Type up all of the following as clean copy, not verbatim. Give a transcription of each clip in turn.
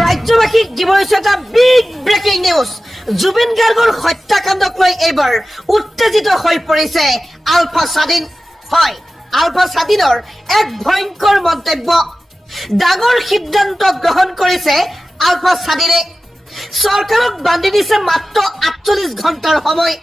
ৰাজ্যবাসীক দিবলৈছে এটা big breaking news. Zubeen গাৰ্গৰ হত্যাকাণ্ডক লৈ এইবাৰ উত্তেজিত হৈ পৰিছে আলফা স্বাধীন। হয়, আলফা স্বাধীনৰ এক ভয়ংকৰ মন্তব্য, ডাঙৰ সিদ্ধান্ত গ্ৰহণ কৰিছে আলফা স্বাধীনে। চৰকাৰক বান্ধি দিছে মাত্ৰ 48 ঘণ্টাৰ সময়।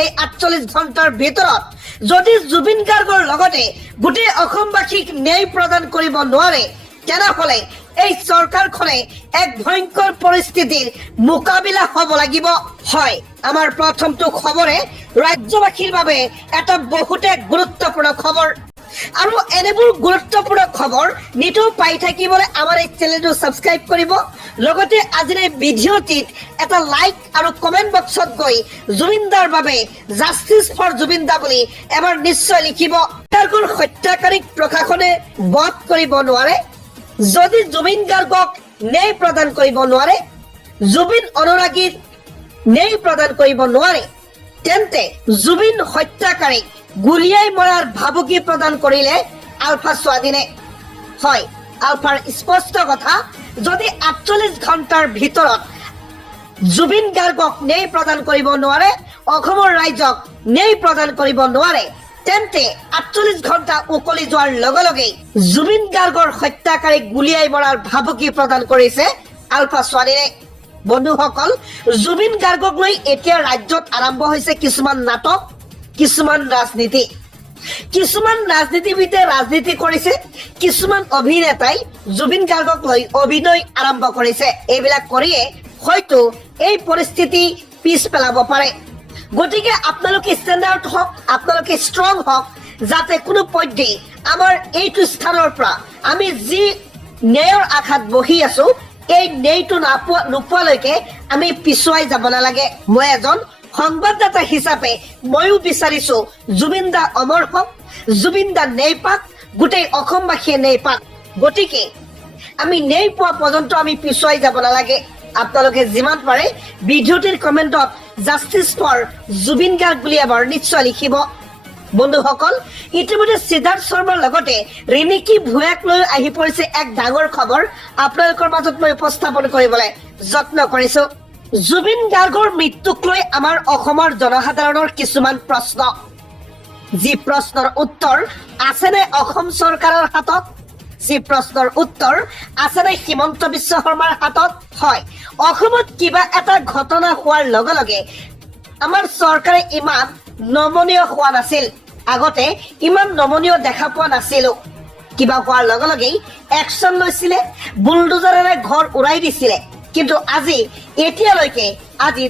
এই 48 ঘণ্টাৰ ভিতৰত যদি জুবিন গাৰ্গৰ লগতে গোটেই অসমবাসীক ন্যায় প্ৰদান কৰিব নোৱাৰে, তেনেহ'লে এই চৰকাৰখনে এক ভয়ংকৰ পৰিস্থিতিৰ মোকাবিলা হ'ব লাগিব। হয়, আমাৰ প্ৰথমটো খবৰে ৰাজ্যবাসীৰ বাবে এটা বহুতে গুৰুত্বপূৰ্ণ খবৰ। আৰু এনেবোৰ গুৰুত্বপূৰ্ণ খবৰ নিতৌ পাই থাকিবলৈ আমাৰ এই চেনেলটো ছাবস্ক্ৰাইব কৰিব। লগতে আজিৰ এই ভিডিঅ'টিত এটা লাইক আৰু কমেণ্ট বক্সত গৈ জুবিন দাৰ বাবে জাষ্টিছ ফৰ জুবিন দা বুলি এবাৰ নিশ্চয় লিখিব। গাৰ্গৰ হত্যাকাৰীক প্ৰশাসনে বধ কৰিব নোৱাৰে, যদি জুবিন গাৰ্গক ন্যায় প্ৰদান কৰিব নোৱাৰে, জুবিন অনুৰাগীক ন্যায় প্ৰদান কৰিব নোৱাৰে, তেন্তে জুবিন হত্যাকাৰীক গুলিয়াই মৰাৰ ভাবুকি প্ৰদান কৰিলে আলফা স্বাধীনে। হয়, আলফাৰ স্পষ্ট কথা, যদি 48 ঘণ্টাৰ ভিতৰত জুবিন গাৰ্গক ন্যায় প্ৰদান কৰিব নোৱাৰে, অসমৰ ৰাইজক ন্যায় প্ৰদান কৰিব নোৱাৰে, তেন্তে 48 ঘণ্টা উকলি যোৱাৰ লগে লগে জুবিন গাৰ্গৰ হত্যাকাৰীক গুলিয়াই মৰাৰ ভাবুকি প্ৰদান কৰিছে আলফা স্বাধীনে। বন্ধুসকল, জুবিন গাৰ্গক লৈ এতিয়া ৰাজ্যত আৰম্ভ হৈছে কিছুমান নাটক, কিছুমান ৰাজনীতি। কিছুমান ৰাজনীতিবিদে ৰাজনীতি কৰিছে, কিছুমান অভিনেতাই জুবিন গাৰ্গক লৈ অভিনয় আৰম্ভ কৰিছে। এইবিলাক কৰিয়ে হয়তো এই পৰিস্থিতি পিছ পেলাব পাৰে। গতিকে আপোনালোকে ষ্টেণ্ডাৰ্ড হওক, আপোনালোকে ষ্ট্ৰং হওক, যাতে কোনো পধ্যে আমাৰ এইটো স্থানৰ পৰা আমি যি ন্যায়ৰ আশাত বহি আছো, এই ন্যায়টো নোপোৱালৈকে আমি পিছুৱাই যাব নালাগে। মই এজন সংবাদদাতা হিচাপে ময়ো বিচাৰিছো জুবিন দা অমৰ হওক, জুবিন দা ন্যায় পাক, গোটেই অসমবাসীয়ে ন্যায় পাক। গতিকে আমি ন্যায় পোৱা পৰ্যন্ত আমি পিছুৱাই যাব নালাগে। আপোনালোকে যিমান পাৰে ভিডিঅ'টিৰ কমেণ্টত জাষ্টিছ ফৰ জুবিন গাৰ্গ বুলি এবাৰ নিশ্চয় লিখিব। বন্ধুসকল, ইতিমধ্যে সিদ্ধাৰ্থ শৰ্মাৰ লগতে ৰিণিকী ভূঞাক লৈ আহি পৰিছে এক ডাঙৰ খবৰ, আপোনালোকৰ মাজত মই উপস্থাপন কৰিবলৈ যত্ন কৰিছো। জুবিন গাৰ্গৰ মৃত্যুক লৈ আমাৰ অসমৰ জনসাধাৰণৰ কিছুমান প্ৰশ্ন, যি প্ৰশ্নৰ উত্তৰ আছেনে অসম চৰকাৰৰ হাতত, যি প্ৰশ্নৰ উত্তৰ আছেনে হিমন্ত বিশ্ব শৰ্মাৰ হাতত। হয়, অসমত কিবা এটা ঘটনা হোৱাৰ লগে লগে আমাৰ চৰকাৰে ইমান নমনীয় হোৱা নাছিল, আগতে ইমান নমনীয় দেখা পোৱা নাছিলো। কিবা হোৱাৰ লগে লগেই একশ্যন লৈছিলে, বুলডোজাৰেৰে ঘৰ উৰাই দিছিলে। কিন্তু এতিয়ালৈকে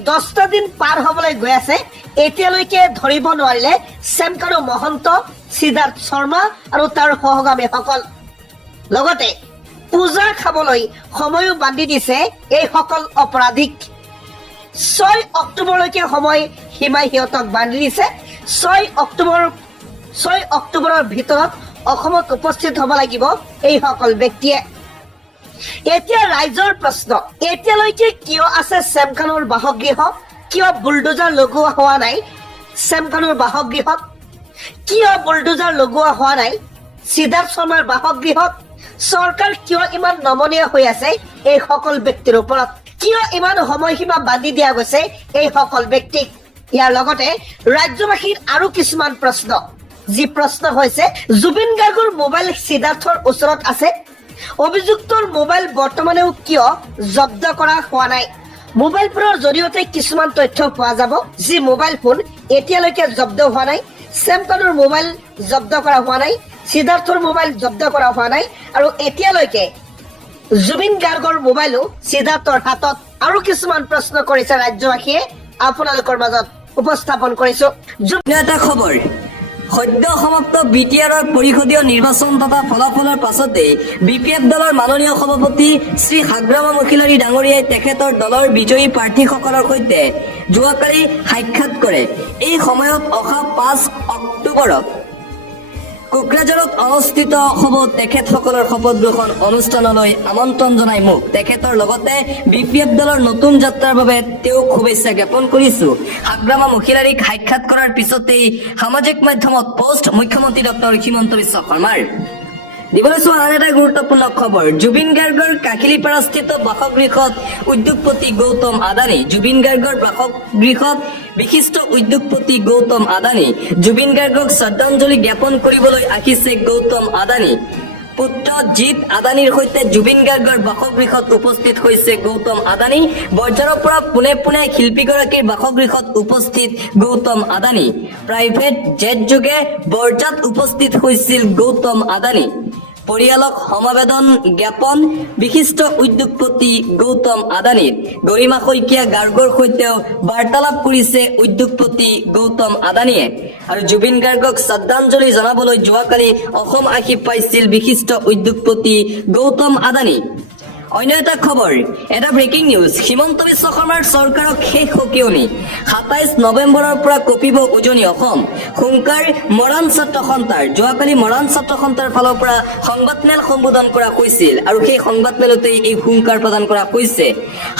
10টা দিন পাৰ হবলৈ গৈ আছে, এতিয়ালৈকে ধৰিব নোৱাৰিলে শ্যামকানু মহন্ত, সিদ্ধাৰ্থ শৰ্মা আৰু তাৰ সহগামীসকল। লগতে পূজা খাবলৈ সময়ো বান্ধি দিছে এইসকল অপৰাধীক। 6 অক্টোবৰলৈকে সময় সীমাই সিহঁতক বান্ধি দিছে। 6 অক্টোবৰৰ ভিতৰত অসমত উপস্থিত হ'ব লাগিব এইসকল ব্যক্তিয়ে। এতিয়া ৰাইজৰ প্ৰশ্ন, এতিয়ালৈকে কিয় আছে শ্যামকানুৰ বাসগৃহ? কিয় বুলডোজাৰ লগোৱা হোৱা নাই শ্যামকানুৰ বাসগৃহত? কিয় বুলডোজাৰ লগোৱা হোৱা নাই সিদ্ধাৰ্থ শৰ্মাৰ বাসগৃহত? চৰকাৰ কিয় ইমান নমনীয় হৈ আছে এইসকল ব্যক্তিৰ ওপৰত? কিয় ইমান সময়সীমা বান্ধি দিয়া গৈছে এইসকল ব্যক্তিক? ইয়াৰ লগতে ৰাজ্যবাসীৰ আৰু কিছুমান প্ৰশ্ন, যি প্ৰশ্ন হৈছে জুবিন গাৰ্গৰ মোবাইল সিদ্ধাৰ্থৰ ওচৰত আছে, অভিযুক্তৰ মোবাইল বৰ্তমানেও কিয় জব্দ কৰা হোৱা নাই? মোবাইল ফোনৰ জৰিয়তে কিছুমান তথ্য পোৱা যাব, যি মোবাইল ফোন এতিয়ালৈকে জব্দ হোৱা নাই। শ্যামকানুৰ মোবাইল জব্দ কৰা হোৱা নাই, সিদ্ধাৰ্থৰ মোবাইল জব্দ কৰা হোৱা নাই, আৰু এতিয়ালৈকে জুবিন গাৰ্গৰ মোবাইলো সিদ্ধাৰ্থৰ হাতত। আৰু কিছুমান প্ৰশ্ন কৰিছে ৰাজ্যবাসীয়ে, আপোনালোকৰ মাজত উপস্থাপন কৰিছো। এটা খবৰ, সদ্য সমাপ্ত BTR-ৰ পৰিষদীয় নিৰ্বাচন তথা ফলাফলৰ পাছতে BPF দলৰ মাননীয় সভাপতি শ্ৰী হাগ্ৰামা মহিলাৰী ডাঙৰীয়াই তেখেতৰ দলৰ বিজয়ী প্ৰাৰ্থীসকলৰ সৈতে যোৱাকালি সাক্ষাৎ কৰে। এই সময়ত অহা 5 অক্টোবৰত কোকৰাঝাৰত অনুষ্ঠিত হ'ব তেখেতসকলৰ শপত গ্ৰহণ অনুষ্ঠানলৈ আমন্ত্ৰণ জনাই মোক তেখেতৰ লগতে BPF দলৰ নতুন যাত্ৰাৰ বাবে তেওঁক শুভেচ্ছা জ্ঞাপন কৰিছো। হাগ্ৰামা মহিলাৰীক সাক্ষাৎ কৰাৰ পিছতেই সামাজিক মাধ্যমত পোষ্ট মুখ্যমন্ত্ৰী ডক্টৰ হিমন্ত বিশ্ব শৰ্মাৰ। দিবলৈ চোৱা আন এটা গুৰুত্বপূৰ্ণ খবৰ জুবিন গাৰ্গৰ কাকিলিপাৰাস্থিত বাসগৃহত উদ্যোগপতি গৌতম আদানী জুবিন গাৰ্গৰ বাসগৃহত বিশিষ্ট উদ্যোগপতি গৌতম আদানী জুবিন গাৰ্গক শ্ৰদ্ধাঞ্জলি জ্ঞাপন কৰিবলৈ আহিছে গৌতম আদানী পুত্ৰ জিৎ আদানীৰ সৈতে জুবিন গাৰ্গৰ বাসগৃহত উপস্থিত হৈছে গৌতম আদানী বজাৰৰ পৰা পোনে পোনে শিল্পীগৰাকীৰ বাসগৃহত উপস্থিত গৌতম আদানী প্ৰাইভেট জেট যোগে বৰজাত উপস্থিত হৈছিল গৌতম আদানী পৰিয়ালক সমবেদন জ্ঞাপন বিশিষ্ট উদ্যোগপতি গৌতম আদানীৰ গৰিমা শইকীয়া গাৰ্গৰ সৈতেও বাৰ্তালাপ কৰিছে উদ্যোগপতি গৌতম আদানীয়ে আৰু জুবিন গাৰ্গক শ্ৰদ্ধাঞ্জলি জনাবলৈ যোৱাকালি অসম আহি পাইছিল বিশিষ্ট উদ্যোগপতি গৌতম আদানী অন্য এটা খবৰ এটা ব্ৰেকিং নিউজ হিমন্ত বিশ্ব শৰ্মাৰ চৰকাৰক শেষ সকিয়নি 27 নৱেম্বৰৰ পৰা কঁপিব উজনি অসম হুংকাৰ মৰাণ ছাত্ৰ সন্থাৰ যোৱাকালি মৰাণ ছাত্ৰ সন্থাৰ ফালৰ পৰা সংবাদমেল সম্বোধন কৰা হৈছিল আৰু সেই সংবাদমেলতেই এই হুংকাৰ প্ৰদান কৰা হৈছে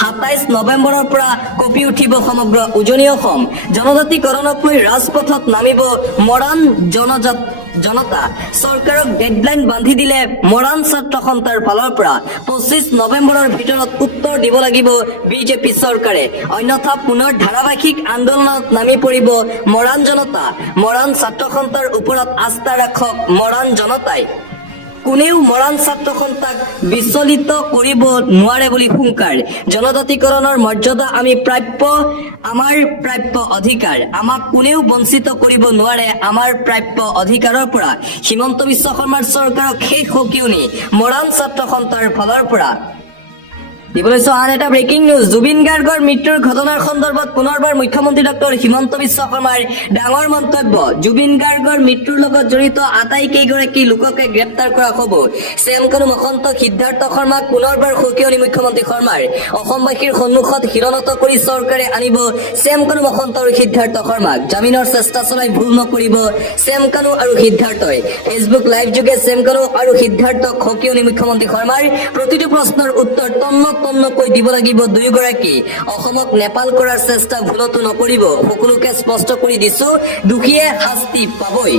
27 নৱেম্বৰৰ পৰা কঁপি উঠিব সমগ্ৰ উজনি অসম জনজাতিকৰণক লৈ ৰাজপথত নামিব মৰাণ জনতা চৰকাৰক ডেডলাইন বান্ধি দিলে মৰাণ ছাত্ৰ সন্থাৰ ফালৰ পৰা 25 নৱেম্বৰৰ ভিতৰত উত্তৰ দিব লাগিব বিজেপি চৰকাৰে অন্যথা পুনৰ ধাৰাবাহিক আন্দোলনত নামি পৰিব মৰাণ জনতা মৰাণ ছাত্ৰ সন্থাৰ ওপৰত আস্থা ৰাখক মৰাণ জনতাই কোনেও মৰাণ ছাত্ৰ সন্থাক বিচলিত কৰিব নোৱাৰে বুলি হুংকাৰ জনজাতিকৰণৰ মৰ্যাদা আমি প্ৰাপ্য আমাৰ প্ৰাপ্য অধিকাৰ আমাক কোনেও বঞ্চিত কৰিব নোৱাৰে আমাৰ প্ৰাপ্য অধিকাৰৰ পৰা হিমন্ত বিশ্ব শৰ্মাৰ চৰকাৰক শেষ সকিয়নি মৰাণ ছাত্ৰ সন্থাৰ ফালৰ পৰা দিবলৈ আন এটা ব্ৰেকিং নিউজ জুবিন গাৰ্গৰ মৃত্যুৰ ঘটনাৰ সন্দৰ্ভত পুনৰবাৰ মুখ্যমন্ত্ৰী ডক্টৰ হিমন্ত বিশ্ব শৰ্মাৰ ডাঙৰ মন্তব্য জুবিন গাৰ্গৰ মৃত্যুৰ লগত জড়িত আটাইকেইগৰাকী লোককে গ্ৰেপ্তাৰ কৰা হ'ব শ্যামকানু মহন্ত সিদ্ধাৰ্থ শৰ্মাক পুনৰবাৰ সকিয়নি মুখ্যমন্ত্ৰী শৰ্মাৰ অসমবাসীৰ সন্মুখত শিৰণত কৰি চৰকাৰে আনিব শ্যামকানু মহন্ত আৰু সিদ্ধাৰ্থ শৰ্মাক জামিনৰ চেষ্টা চলাই ভুল নকৰিব শ্যামকানু আৰু সিদ্ধাৰ্থই ফেচবুক লাইভ যোগে শ্যামকানু আৰু সিদ্ধাৰ্থক সকিয়নি মুখ্যমন্ত্ৰী শৰ্মাৰ প্ৰতিটো প্ৰশ্নৰ উত্তৰ তন্নকৈ দিব লাগিব দুয়োগৰাকী অসমক নেপাল কৰাৰ চেষ্টা ভুলতো নকৰিব সকলোকে স্পষ্ট কৰি দিছো দুখীয়ে শাস্তি পাবই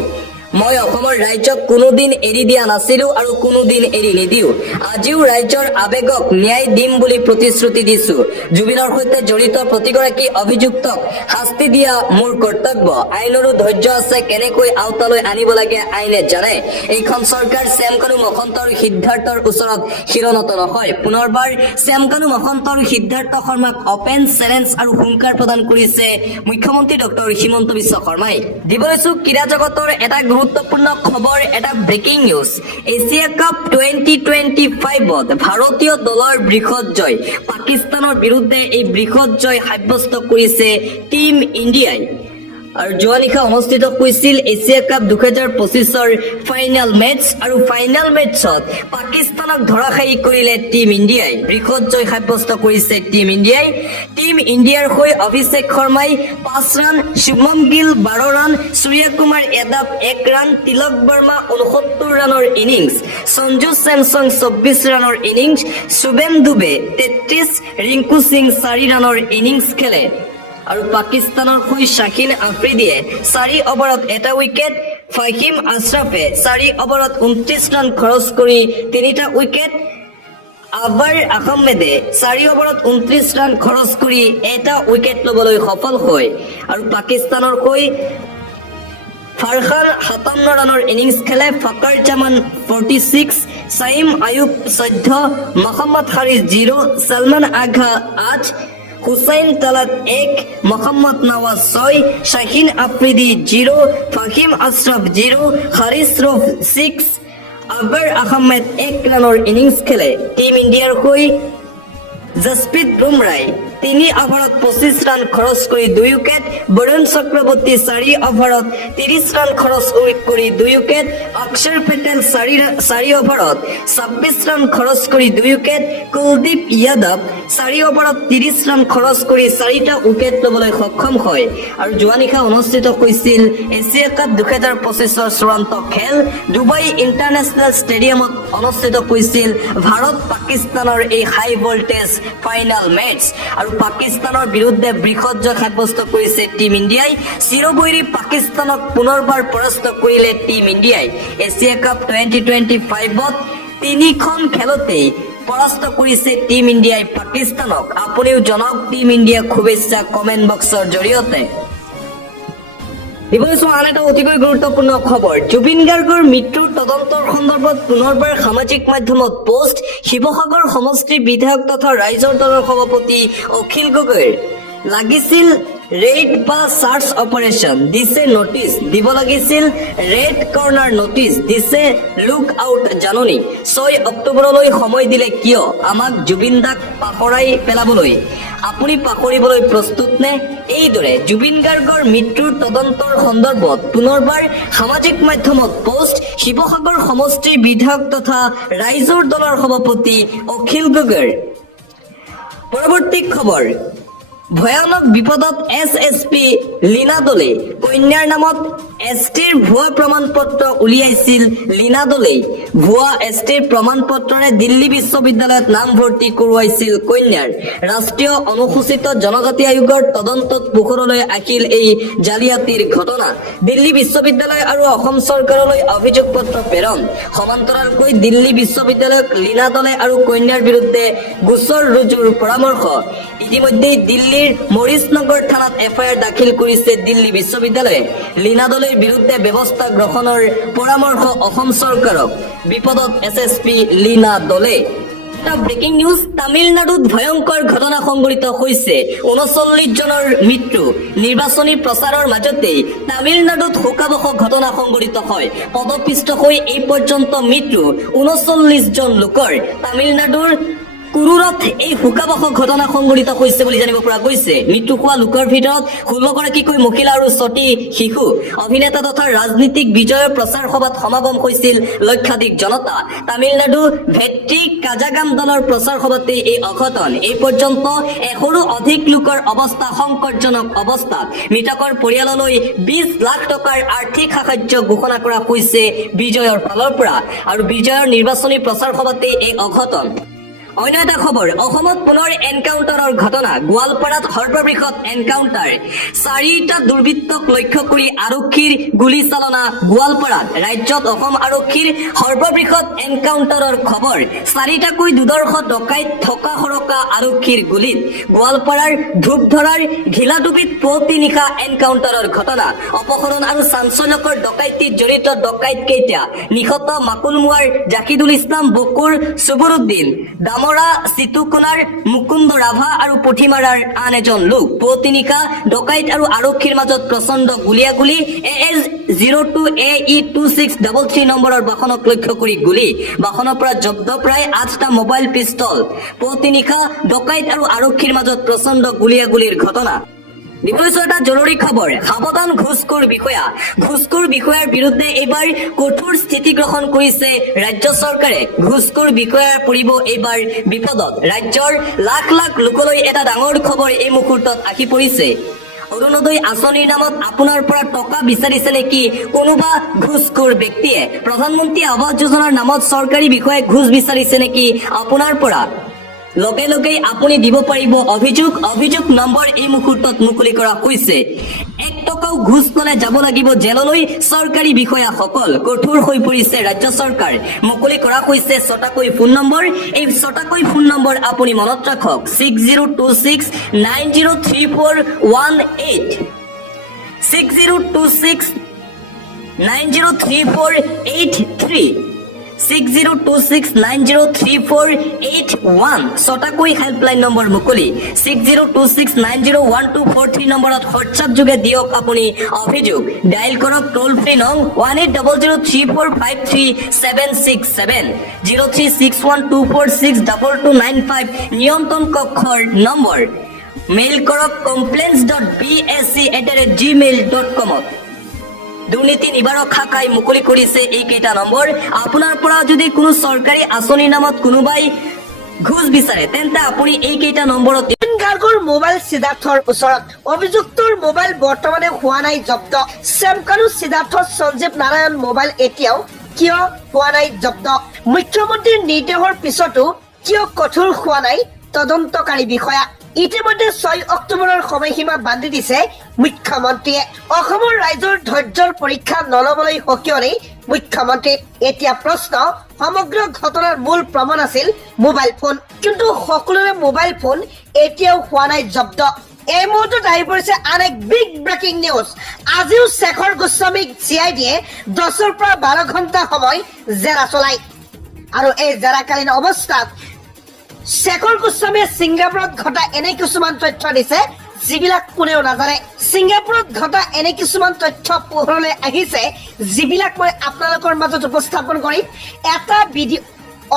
মই অসমৰ ৰাজ্যক কোনোদিন এৰি দিয়া নাছিলো আৰু কোনোদিন এৰি নিদিও আজিও ৰাজ্যৰ আবেগক ন্যায় দিম বুলি প্ৰতিশ্ৰুতি দিছো জুবিনৰ সৈতে জড়িত প্ৰতিগৰাকী অভিযুক্তক শাস্তি দিয়া মোৰ কৰ্তব্য আইনৰো ধৈৰ্য আছে কেনেকৈ আওতালৈ আনিব লাগে আইনে জানে এইখন চৰকাৰ শ্যামকানু মহন্ত আৰু সিদ্ধাৰ্থৰ ওচৰত শিৰণত নহয় পুনৰবাৰ শ্যামকানু মহন্ত আৰু সিদ্ধাৰ্থ শৰ্মাক অপেন চেলেঞ্জ আৰু হুংকাৰ প্ৰদান কৰিছে মুখ্যমন্ত্ৰী ডক্টৰ হিমন্ত বিশ্ব শৰ্মাই দিবলৈছো ক্ৰীড়া জগতৰ এটা গুৰুত্বপূৰ্ণ খবৰ এটা ব্ৰেকিং নিউজ এছিয়া কাপ 2025ত ভাৰতীয় দলৰ বৃহৎ জয় পাকিস্তানৰ বিৰুদ্ধে এই বৃহৎ জয় সাব্যস্ত কৰিছে টিম ইণ্ডিয়াই আৰু যোৱা নিশা অনুষ্ঠিত হৈছিল এছিয়া কাপ 2025ৰ ফাইনেল মেটচ আৰু ফাইনেল মেটচত পাকিস্তানক ধৰাশায়ী কৰিলে টিম ইণ্ডিয়াই বৃহৎ জয় সাব্যস্ত কৰিছে টিম ইণ্ডিয়াৰ হৈ অভিষেক শৰ্মাই 5 ৰান শুভম গিল 12 ৰান সূৰ্য কুমাৰ যাদৱ 1 ৰান তিলক বৰ্মা 69 ৰানৰ ইনিংছ সঞ্জু চেমছং 24 ৰানৰ ইনিংছ শুভেন দুবে 33 ৰিংকু সিং 4 ৰানৰ ইনিংছ খেলে আৰু পাকিস্তানৰ হৈ শাহিন আফ্ৰিদিয়ে 4 অভাৰত এটা উইকেট ফাহিম আশৰাফে 4 অভাৰত 29 ৰান খৰচ কৰি 3টা উইকেট আবাৰ আহমেদে 4 অভাৰত 29 ৰান খৰচ কৰি এটা উইকেট ল'বলৈ সফল হয় আৰু পাকিস্তানৰ হৈ ফাৰখান 57 ৰানৰ ইনিংছ খেলে ফকৰ জামান 46 সাইম আয়ুব 14 মোহাম্মদ হাৰিছ 0 সলমান আগা 8 হুসাইন তালাত 1 মোহাম্মদ নওয়াজ 6 শাহিন আফ্রিদি 0 ফাহিম আশরাফ 0 হারিস রফ 6 আবার আহমেদ 1 ৰানৰ ইনিংছ খেলে টিম ইণ্ডিয়াৰ হৈ জসপ্ৰীত বুমৰাই 3 অভাৰত 25 ৰান খৰচ কৰি 2 উইকেট বৰুণ চক্ৰৱৰ্তী 4 অভাৰত 30 ৰান খৰচ কৰি 2 উইকেট অক্ষৰ পেটেল 4 অভাৰত 26 ৰান খৰচ কৰি 2 উইকেট কুলদীপ যাদৱ 4 অভাৰত 30 ৰান খৰচ কৰি 4টা উইকেট ল'বলৈ সক্ষম হয় আৰু যোৱা নিশা অনুষ্ঠিত হৈছিল এছিয়া কাপ 2025ৰ চূড়ান্ত খেল ডুবাই ইণ্টাৰনেশ্যনেল ষ্টেডিয়ামত অনুষ্ঠিত হৈছিল ভাৰত পাকিস্তানৰ এই হাই ভল্টেজ ফাইনেল মেটচ আৰু পাকিস্তানৰ বিৰুদ্ধে বৃহৎ জয় সাব্যস্ত কৰিছে টীম ইণ্ডিয়াই চিৰবৈৰী পাকিস্তানক পুনৰবাৰ পৰাস্ত কৰিলে টীম ইণ্ডিয়াই এছিয়া কাপ 2025ত 3খন খেলতেই পৰাস্ত কৰিছে টীম ইণ্ডিয়াই পাকিস্তানক আপুনিও জনাওক টীম ইণ্ডিয়াক শুভেচ্ছা কমেণ্ট বক্সৰ জৰিয়তে আন এটা অতিকৈ গুৰুত্বপূৰ্ণ খবৰ জুবিন গাৰ্গৰ মৃত্যুৰ তদন্তৰ সন্দৰ্ভত পুনৰবাৰ সামাজিক মাধ্যমত পোষ্ট শিৱসাগৰ সমষ্টি বিধায়ক তথা ৰাইজৰ দলৰ সভাপতি অখিল গগৈৰ লাগিছিল ৰেড বা সাৰ্চ অপাৰেশ্যন দিছে নটিচ দিব লাগিছিল ৰেড কৰ্ণাৰ নটিচ দিছে লুক আউট জাননী 6 অক্টোবৰলৈ সময় দিলে কিয় আমাক জুবিন দাক পাহৰাই পেলাবলৈ আপুনি পাহৰিবলৈ প্ৰস্তুত নে এইদৰে জুবিন গাৰ্গৰ মৃত্যুৰ তদন্তৰ সন্দৰ্ভত পুনৰবাৰ সামাজিক মাধ্যমত পোষ্ট শিৱসাগৰ সমষ্টিৰ বিধায়ক তথা ৰাইজৰ দলৰ সভাপতি অখিল গগৈৰ পৰৱৰ্তী খবৰ ভয়ানক বিপদত এছএছপি লীনা দলে কন্যাৰ নামত এছটিৰ ভুৱা প্ৰমাণ পত্ৰ উলিয়াইছিল লীনা দলে ভুৱা এছটিৰ প্ৰমাণ পত্ৰৰে দিল্লী বিশ্ববিদ্যালয়ত নাম ভৰ্তি কৰোৱাইছিল কন্যাৰ ৰাষ্ট্ৰীয় অনুসূচিত জনজাতি আয়োগৰ তদন্তত পোহৰলৈ আহিল এই জালিয়াতিৰ ঘটনা দিল্লী বিশ্ববিদ্যালয় আৰু অসম চৰকাৰলৈ অভিযোগ পত্ৰ প্ৰেৰণ সমান্তৰালকৈ দিল্লী বিশ্ববিদ্যালয়ক লীনা দলে আৰু কন্যাৰ বিৰুদ্ধে গোচৰ ৰুজুৰ পৰামৰ্শ ইতিমধ্যে দিল্লীৰ মৰিচ নগৰ থানাত এফআইআৰ দাখিল কৰিছে দিল্লী বিশ্ববিদ্যালয়ে লীনা দলেৰ বিৰুদ্ধে ব্যৱস্থা গ্ৰহণৰ পৰামৰ্শ অসম চৰকাৰক বিপদত এছএছপি লীনা দলে ব্ৰেকিং নিউজ তামিলনাডুত ভয়ংকৰ ঘটনা সংঘটিত হৈছে 39 জনৰ মৃত্যু নিৰ্বাচনী প্ৰচাৰৰ মাজতেই তামিলনাডুত শোকাবহ ঘটনা সংঘটিত হয় পদপিষ্ট হৈ এই পৰ্যন্ত মৃত্যু 39 জন লোকৰ তামিলনাডুৰ কুৰুৰত এই শোকাবহ ঘটনা সংঘটিত হৈছে বুলি জানিব পৰা গৈছে মৃত্যু হোৱা লোকৰ ভিতৰত 16 গৰাকীকৈ মহিলা আৰু 6টি শিশু অভিনেতা তথা ৰাজনীতিক বিজয়ৰ প্ৰচাৰ সভাত সমাগম হৈছিল লক্ষাধিক জনতা তামিলনাডু ভেট্ৰি কাজাগাম দলৰ প্ৰচাৰ সভাতে এই অঘটন এই পৰ্যন্ত 100ৰো অধিক লোকৰ অৱস্থা সংকটজনক অৱস্থাত মৃতকৰ পৰিয়াললৈ 20 লাখ টকাৰ আৰ্থিক সাহায্য ঘোষণা কৰা হৈছে বিজয়ৰ ফালৰ পৰা আৰু বিজয়ৰ নিৰ্বাচনী প্ৰচাৰ সভাতে এই অঘটন অন্য এটা খবৰ অসমত পুনৰ এনকাউণ্টাৰৰ ঘটনা গোৱালপাৰাত সৰ্ববৃহৎ এনকাউণ্টাৰ 4টা দুৰ্বৃত্তক লক্ষ্য কৰি আৰক্ষীৰ গুলীচালনা গোৱালপাৰাত ৰাজ্যত অসম আৰক্ষীৰ সৰ্ববৃহৎ এনকাউণ্টাৰৰ খবৰ 4টাকৈ দুৰ্ধৰ্ষ ডকাইত থকা সৰকা আৰক্ষীৰ গুলীত গোৱালপাৰাৰ ধূপধৰাৰ ঘিলাডুবিত পুৱতি নিশা এনকাউণ্টাৰৰ ঘটনা অপহৰণ আৰু চাঞ্চল্যকৰ ডকাইতিত জড়িত ডকাইত কেইটা নিহত মাকুলমুৱাৰ জাকিদুল ইছলাম বকুৰ চুবুৰুদ্দিন দামৰা চিতুকুনাৰ মুকুন্দ ৰাভা আৰু পুথিমাৰাৰ আন এজন লোক পুৱতি নিশা ডকাইত আৰু আৰক্ষীৰ মাজত প্ৰচণ্ড গুলীয়াগুলী AS02AE2633 নম্বৰৰ বাহনক লক্ষ্য কৰি গুলী বাহনৰ পৰা জব্দ প্ৰায় 8টা মোবাইল পিষ্টল পুৱতি নিশা ডকাইত আৰু আৰক্ষীৰ মাজত প্ৰচণ্ড গুলীয়াগুলীৰ ঘটনা এটা জৰুৰী খবৰ সাৱধান ঘুষখোৰ বিষয়াৰ বিৰুদ্ধে এইবাৰ কঠোৰ স্থিতি গ্ৰহণ কৰিছে ৰাজ্য চৰকাৰে ঘুষখোৰ বিষয়াৰ পৰিব এইবাৰ বিপদত ৰাজ্যৰ লাখ লাখ লোকলৈ এটা ডাঙৰ খবৰ এই মুহূৰ্তত আহি পৰিছে অৰুণোদয় আঁচনিৰ নামত আপোনাৰ পৰা টকা বিচাৰিছে নেকি কোনোবা ঘুষখোৰ ব্যক্তিয়ে প্ৰধানমন্ত্ৰী আৱাস যোজনাৰ নামত চৰকাৰী বিষয়াই ঘুষ বিচাৰিছে নেকি আপোনাৰ পৰা লগে লগে আপুনি দিব পাৰিব অভিযোগ নম্বৰ এই মুহূৰ্তত মুকলি কৰা হৈছে 1 টকাও ঘুষ নলে যাব লাগিব জেললৈ চৰকাৰী বিষয়াসকল কঠোৰ হৈ পৰিছে ৰাজ্য চৰকাৰ মুকলি কৰা হৈছে 6টাকৈ ফোন নম্বৰ এই 6টাকৈ ফোন নম্বৰ আপুনি মনত ৰাখক 6026903418 6026903483 6026903481 ছটাকৈ হেল্পলাইন নম্বৰ মুকলি 6026901243 নম্বৰত হোৱাটছআপ যোগে দিয়ক আপুনি অভিযোগ ডায়াল কৰক টোল ফ্ৰী নং 180034533767 036124622295 নিয়ন্ত্ৰণ কক্ষৰ নম্বৰ মেইল কৰক complaints.bsc@gmail.com দুৰ্নীতি নিবাৰক শাখাই মুকলি কৰিছে এই কেইটা নম্বৰ আপোনাৰ পৰা যদি কোনো চৰকাৰী আঁচনিৰ নামত কোনোবাই ঘুষ বিচাৰে তেন্তে আপুনি এই কেইটা নম্বৰত জুবিন গাৰ্গৰ মোবাইল সিদ্ধাৰ্থৰ ওচৰত অভিযুক্তৰ মোবাইল বৰ্তমানে হোৱা নাই জব্দ শ্যামকানু সিদ্ধাৰ্থ সঞ্জীৱ নাৰায়ণ মোবাইল এতিয়াও কিয় হোৱা নাই জব্দ মুখ্যমন্ত্ৰীৰ নিৰ্দেশৰ পিছতো কিয় কঠোৰ হোৱা নাই তদন্তকাৰী বিষয়া ইতিমধ্যে 6 অক্টোবৰৰ সময়সীমা বান্ধি দিছে মুখ্যমন্ত্ৰীয়ে। অসমৰ ৰাইজৰ ধৈৰ্যৰ পৰীক্ষা নলবলৈ সকিয়নি মুখ্যমন্ত্ৰী। এতিয়া প্ৰশ্ন, সমগ্ৰ ঘটনাৰ মূল প্ৰমাণ আছিল মোবাইল ফোন, কিন্তু সকলোৰে মোবাইল ফোন এতিয়াও হোৱা নাই জব্দ। এই মুহূৰ্তত আহি পৰিছে আন এক বিগ ব্ৰেকিং নিউজ। আজিও শেখৰ গোস্বামীক CIDয়ে 10ৰ পৰা 12 ঘণ্টা সময় জেৰা চলায়। আৰু এই জেৰাকালীন অৱস্থাত শেখৰ গোস্বামীয়ে ছিংগাপুৰত ঘটা এনে কিছুমান তথ্য দিছে যিবিলাক কোনেও নাজানে। ছিংগাপুৰত ঘটা এনে কিছুমান তথ্য পোহৰলৈ আহিছে যিবিলাক মই আপোনালোকৰ মাজত উপস্থাপন কৰিম। এটা ভিডিঅ'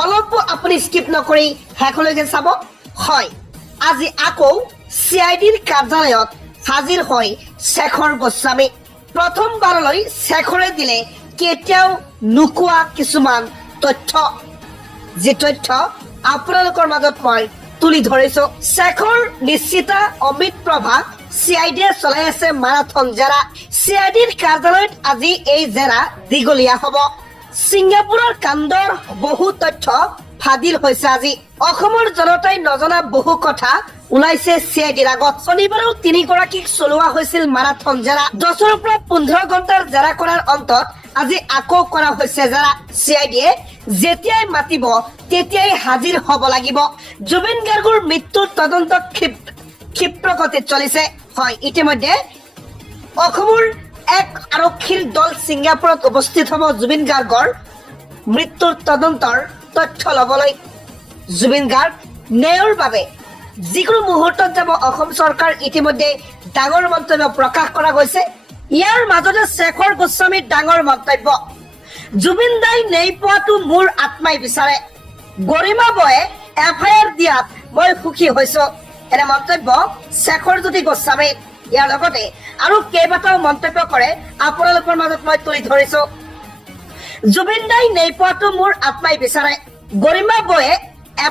অলপো আপুনি স্কিপ নকৰি শেষলৈকে চাব। হয়, আজি আকৌ CIDৰ কাৰ্যালয়ত হাজিৰ হয় শেখৰ গোস্বামী। প্ৰথমবাৰলৈ শেখৰে দিলে কেতিয়াও নোকোৱা কিছুমান তথ্য, যি তথ্য আপোনালোকৰ মাজত মই তুলি ধৰিছো। শেখৰ নিশ্চিতা অমিত প্ৰভা CIDয়ে চলাই আছে মাৰাথন জেৰা। CIDৰ কাৰ্যালয়ত আজি এই জেৰা দীঘলীয়া হ'ব। ছিংগাপুৰৰ কাণ্ডৰ বহু তথ্য ফাদিল হৈছে আজি। অসমৰ জনতাই নজনা বহু কথা ওলাইছে CIDৰ আগত। শনিবাৰেও 3 গৰাকীক চলোৱা হৈছিল মাৰাথন জেৰা। 10ৰ পৰা 15 ঘণ্টাৰ জেৰা কৰাৰ অন্তত আজি আকৌ কৰা হৈছে জেৰা। CIDয়ে যেতিয়াই মাতিব তেতিয়াই হাজিৰ হ'ব লাগিব। জুবিন গাৰ্গৰ মৃত্যুৰ তদন্ত ক্ষিপ্ৰগতিত চলিছে। হয়, ইতিমধ্যে অসমৰ এক আৰক্ষীৰ দল ছিংগাপুৰত উপস্থিত হ'ব জুবিন গাৰ্গৰ মৃত্যুৰ তদন্তৰ তথ্য ল'বলৈ। জুবিন গাৰ্গ ন্যায়ৰ বাবে যিকোনো মুহূৰ্তত যাব অসম চৰকাৰ ইতিমধ্যে ডাঙৰ মন্তব্য প্ৰকাশ কৰা গৈছে। ইয়াৰ মাজতে শেখৰ গোস্বামীৰ ডাঙৰ মন্তব্য, জুবিন দাই ন্যায় পোৱাটো মোৰ আত্মাই বিচাৰে। গৰিমা বয়ে FIR দিয়াত মই সুখী হৈছো। এনে মন্তব্য শেখৰ জ্যোতি গোস্বামী। ইয়াৰ লগতে আৰু কেইবাটাও মন্তব্য কৰে আপোনালোকৰ মাজত মই তুলি ধৰিছো। জুবিন দাই ন্যায় পোৱাটো মোৰ আত্মাই বিচাৰে। গৰিমা বয়ে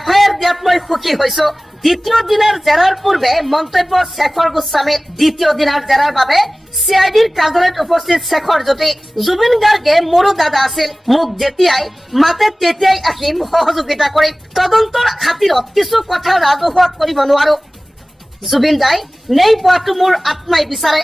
FIR দিয়াত মই সুখী হৈছো। দ্বিতীয় দিনৰ জেৰাৰ পূৰ্বে মন্তব্য শেখৰ গোস্বামীৰ। দ্বিতীয় দিনৰ জেৰাৰ বাবে CIDৰ কাৰ্যালয়ত উপস্থিত শেখৰ জ্যোতি। জুবিন গাৰ্গে মোৰো দাদা আছিল, মোক যেতিয়াই মাতে তেতিয়াই আহিম, সহযোগিতা কৰিম। তদন্তৰ খাতিৰত কিছু কথা ৰাজহুৱা কৰিব নোৱাৰো। জুবিন দাই ন্যায় পোৱাটো মোৰ আত্মাই বিচাৰে।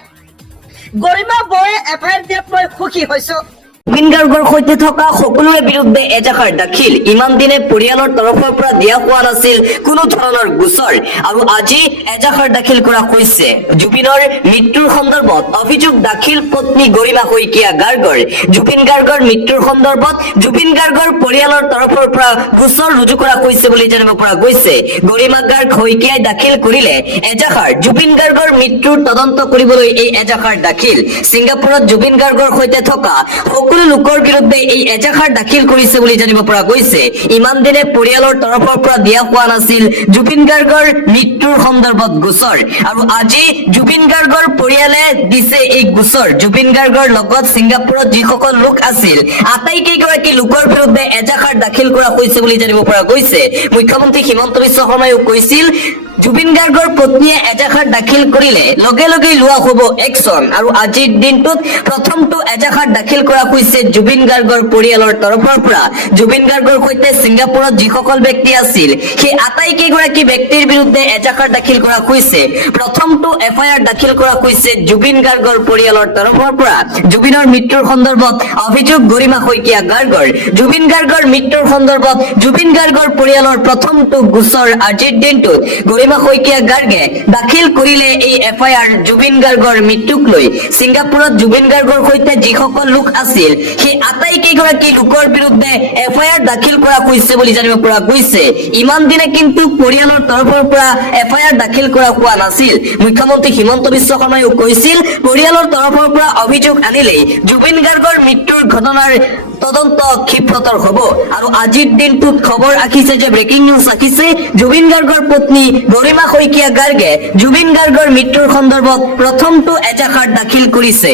গৰিমা বয়ে FIR দিয়াত মই সুখী হৈছো। জুবিন গাৰ্গৰ সৈতে থকা সকলোৰে বিৰুদ্ধে এজাহাৰ দাখিল। ইমান দিনে পৰিয়ালৰ তৰফৰ পৰা দিয়া হোৱা নাছিল কোনো ধৰণৰ গোচৰ, আৰু আজি এজাহাৰ দাখিল কৰা হৈছে। জুবিনৰ মৃত্যুৰ সন্দৰ্ভত অভিযোগ দাখিল পত্নী গৰিমা শইকীয়া গাৰ্গৰ। জুবিন গাৰ্গৰ মৃত্যুৰ সন্দৰ্ভত জুবিন গাৰ্গৰ পৰিয়ালৰ তৰফৰ পৰা গোচৰ ৰুজু কৰা হৈছে বুলি জানিব পৰা গৈছে। গৰিমা গাৰ্গ শইকীয়াই দাখিল কৰিলে এজাহাৰ। জুবিন গাৰ্গৰ মৃত্যুৰ তদন্ত কৰিবলৈ এই এজাহাৰ দাখিল। ছিংগাপুৰত জুবিন গাৰ্গৰ সৈতে থকা সকলো লোকৰ বিৰুদ্ধে এই এজাহাৰ দাখিল কৰিছে বুলি জানিব পৰা গৈছে। ইমান দিনে পৰিয়ালৰ তৰফৰ পৰা দিয়া হোৱা নাছিল জুবিন গাৰ্গৰ মৃত্যুৰ সন্দৰ্ভত গোচৰ, আৰু আজি জুবিন গাৰ্গৰ পৰিয়ালে দিছে এই গোচৰ। জুবিন গাৰ্গৰ লগত ছিংগাপুৰত যিসকল লোক আছিল আটাইকেইগৰাকী লোকৰ বিৰুদ্ধে এজাহাৰ দাখিল কৰা হৈছে বুলি জানিব পৰা গৈছে। মুখ্যমন্ত্ৰী হিমন্ত বিশ্ব শৰ্মায়ো কৈছিল জুবিন গাৰ্গৰ পত্নীয়ে এজাহাৰ দাখিল কৰিলে লগে লগে লোৱা হ'ব একচন, আৰু আজিৰ দিনটোত প্ৰথমটো এজাহাৰ দাখিল কৰা হৈছে জুবিন গাৰ্গৰ পৰিয়ালৰ তৰফৰ পৰা। জুবিন গাৰ্গৰ সৈতে ছিংগাপুৰত যিসকল ব্যক্তি আছিল সেই আটাইকেইগৰাকী ব্যক্তিৰ বিৰুদ্ধে এজাহাৰ দাখিল কৰা হৈছে। প্ৰথমটো FIR দাখিল কৰা হৈছে জুবিন গাৰ্গৰ পৰিয়ালৰ তৰফৰ পৰা। জুবিনৰ মৃত্যুৰ সন্দৰ্ভত অভিযোগ গৰিমা শইকীয়া গাৰ্গৰ। জুবিন গাৰ্গৰ মৃত্যুৰ সন্দৰ্ভত জুবিন গাৰ্গৰ পৰিয়ালৰ প্ৰথমটো গোচৰ আজিৰ দিনটোত গৰিমা শইকীয়া গাৰ্গে দাখিল কৰিলে এই FIR জুবিন গাৰ্গৰ মৃত্যুক লৈ। ছিংগাপুৰত জুবিন গাৰ্গৰ সৈতে যিসকল লোক আছিল সেই আটাইকেইগৰাকী লোকৰ বিৰুদ্ধে FIR দাখিল কৰা হৈছে বুলি জানিব পৰা গৈছে। ইমান দিনে কিন্তু পৰিয়ালৰ তৰফৰ পৰা FIR দাখিল কৰা হোৱা নাছিল। মুখ্যমন্ত্ৰী হিমন্ত বিশ্ব শৰ্মায়ো কৈছিল পৰিয়ালৰ তৰফৰ পৰা অভিযোগ আনিলেই জুবিন গাৰ্গৰ মৃত্যুৰ ঘটনাৰ তদন্ত ক্ষিপ্ৰতৰ হ'ব। আৰু আজিৰ দিনটোত খবৰ আহিছে যে ব্ৰেকিং নিউজ আহিছে, জুবিন গাৰ্গৰ পত্নী গৰিমা শইকীয়া গাৰ্গে জুবিন গাৰ্গৰ মৃত্যুৰ সন্দৰ্ভত প্ৰথমটো এজাহাৰ দাখিল কৰিছে।